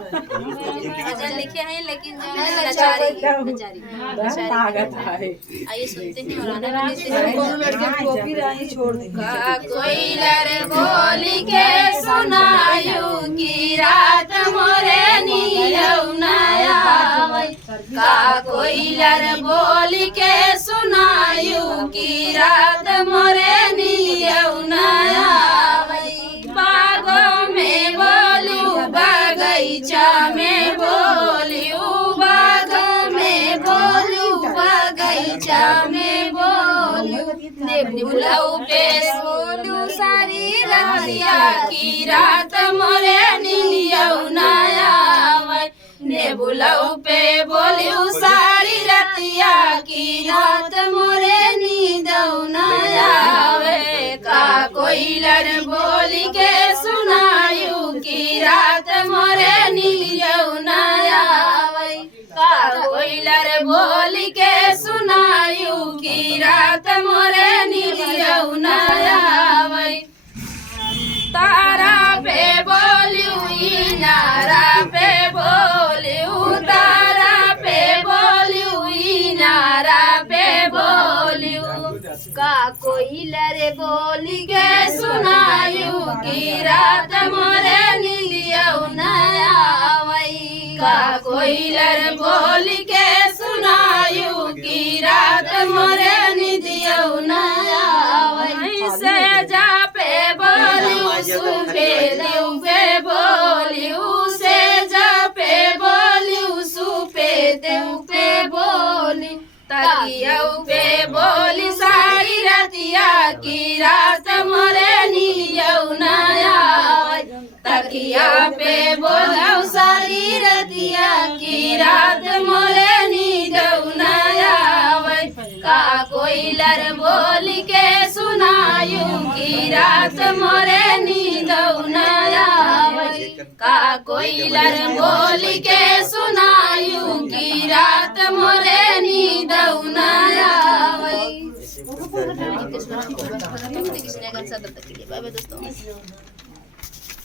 भजन लिखे हैं लेकिन जो है लाचारी आइए सुनते हैं और आनंद लेते हैं। का कोई लर बोल के सुनायु की रात मोरे नीलौनाया का कोई लर बोल के सुनायु की रात मोरे नीलौनाया बागों में बोलू बगीचा में बोलू बागों में बोलू बगीचा में बोलू बुलाऊ पे बोलू सारी रतिया की रात मोरे नीलौनाया ने बुलाऊ पे बोलू सारी रतिया की रात मोरे नीलौनाया का कोई लर बोल के सुनायु की रात मोरे नीलौनाया का कोई लर बोल के सुनायु की रात मोरे नीलौनाया तारा पे बोलू नारा पे बोलू तारा पे बोलू नारा पे बोलू का कोई लरे बोल के सुनायु की रात मोरे नीलौनाया का कोई लर बोल के सुनायु की रात मोरे नीलौनाया से जा पे बोलू सुपे देव पे बोलू से जा पे बोलू सुपे देव पे बोली तकिया पे बोली सारी रतिया की रात मोरे नीलौनाया तकिया पे बोलू सारी रतिया की रात मोरे नीलौनाया का कोई लर बोल के सुनायु की रात मोरे नीलौनाया का कोई लर बोल के सुनायु की रात मोरे नीलौनाया दोस्तों।